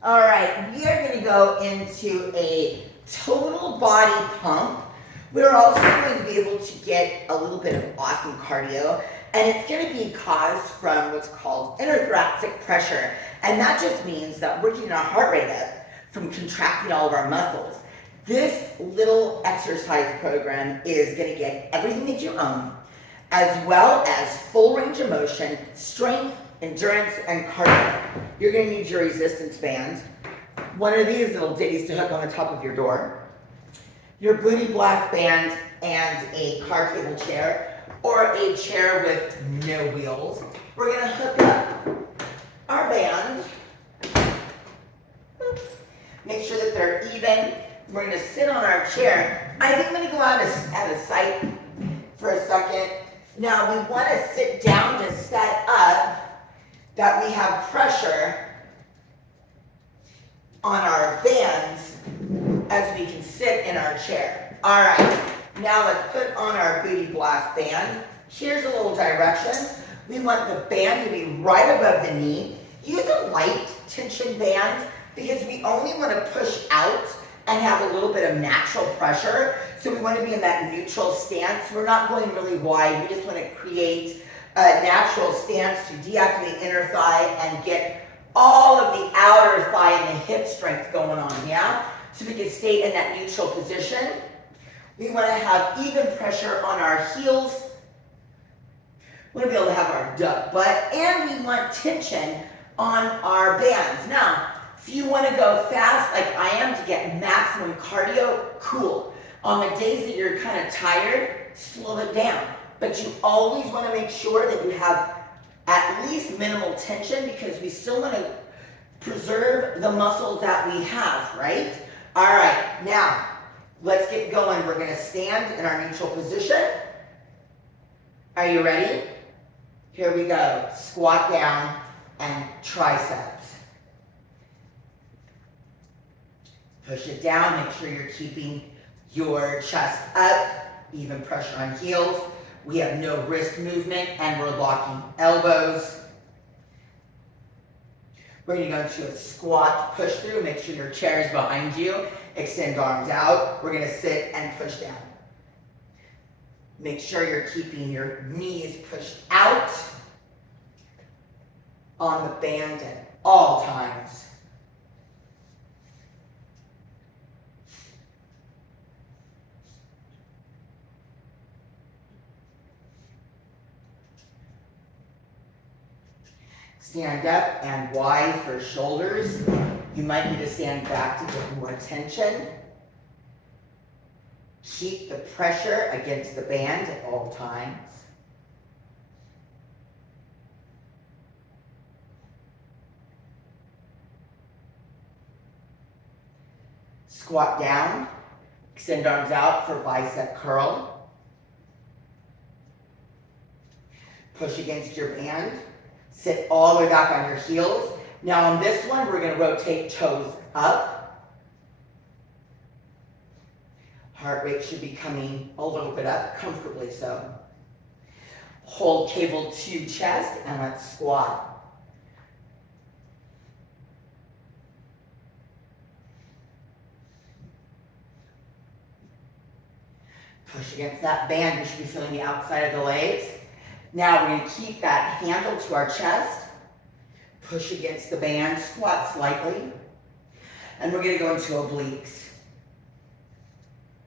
All right, we are going to go into a total body pump. We're also going to be able to get a little bit of awesome cardio, and it's going to be caused from what's called interthoracic pressure. And that just means that we're getting our heart rate up from contracting all of our muscles. This little exercise program is going to get everything that you own, as well as full range of motion, strength, endurance, and cardio. You're going to need your resistance bands, one of these little ditties to hook on the top of your door, your booty blast band, and a car table chair, or a chair with no wheels. We're going to hook up our band, make sure that they're even. We're going to sit on our chair. I think I'm going to go out of sight for a second. Now we want to sit down to set up that we have pressure on our bands as we can sit in our chair. All right, now let's put on our booty blast band. Here's a little direction. We want the band to be right above the knee. Use a light tension band because we only want to push out and have a little bit of natural pressure. So we want to be in that neutral stance. We're not going really wide. We just want to create a natural stance to deactivate inner thigh and get all of the outer thigh and the hip strength going on, yeah? So we can stay in that neutral position. We want to have even pressure on our heels. We want to be able to have our duck butt, and we want tension on our bands. Now, if you want to go fast like I am to get maximum cardio, cool. On the days that you're kind of tired, slow it down. But you always want to make sure that you have at least minimal tension because we still want to preserve the muscles that we have, right? All right, now let's get going. We're going to stand in our neutral position. Are you ready? Here we go. Squat down and triceps. Push it down. Make sure you're keeping your chest up. Even pressure on heels. We have no wrist movement and we're locking elbows. We're going to go into a squat push through. Make sure your chair is behind you. Extend arms out. We're going to sit and push down. Make sure you're keeping your knees pushed out on the band at all times. Stand up and wide for shoulders. You might need to stand back to get more tension. Keep the pressure against the band at all times. Squat down. Extend arms out for bicep curl. Push against your band. Sit all the way back on your heels. Now on this one, we're going to rotate toes up. Heart rate should be coming a little bit up, comfortably so. Hold cable to chest and let's squat. Push against that band. You should be feeling the outside of the legs. Now we're going to keep that handle to our chest. Push against the band, squat slightly. And we're going to go into obliques.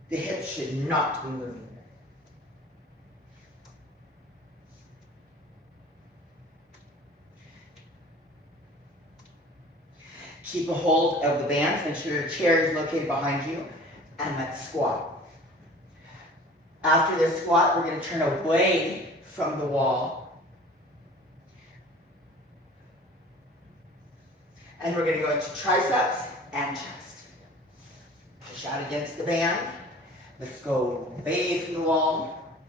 The hips should not be moving. Keep a hold of the bands. Make sure your chair is located behind you. And let's squat. After this squat, we're going to turn away from the wall. And we're going to go into triceps and chest. Push out against the band. Let's go away from the wall.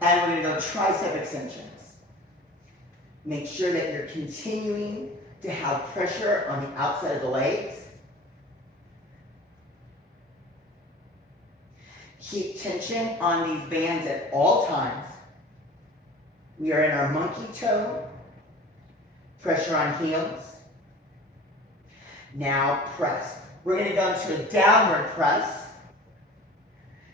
And we're going to go tricep extensions. Make sure that you're continuing to have pressure on the outside of the legs. Keep tension on these bands at all times. We are in our monkey toe. Pressure on heels. Now press. We're going to go into a downward press,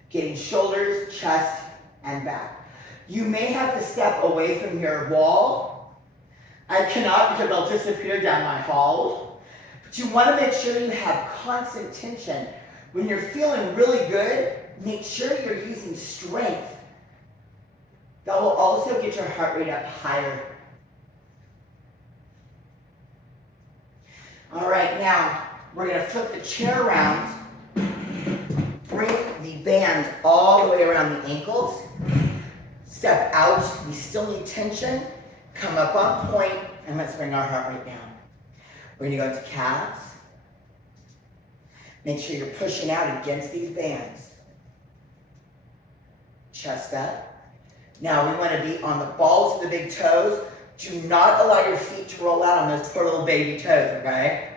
getting shoulders, chest, and back. You may have to step away from your wall. I cannot because I'll disappear down my hall. But you want to make sure you have constant tension. When you're feeling really good, make sure you're using strength. That will also get your heart rate up higher. All right, now we're going to flip the chair around. Bring the band all the way around the ankles. Step out. We still need tension. Come up on point, and let's bring our heart rate down. We're going to go into calves. Make sure you're pushing out against these bands. Chest up. Now we want to be on the balls of the big toes. Do not allow your feet to roll out on those poor little baby toes, okay?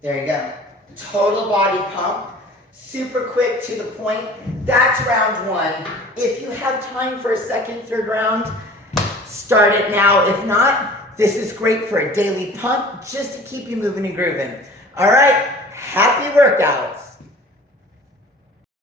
There you go. Total body pump. Super quick to the point. That's round one. If you have time for a second, third round, start it now. If not, this is great for a daily pump just to keep you moving and grooving. All right, happy workouts.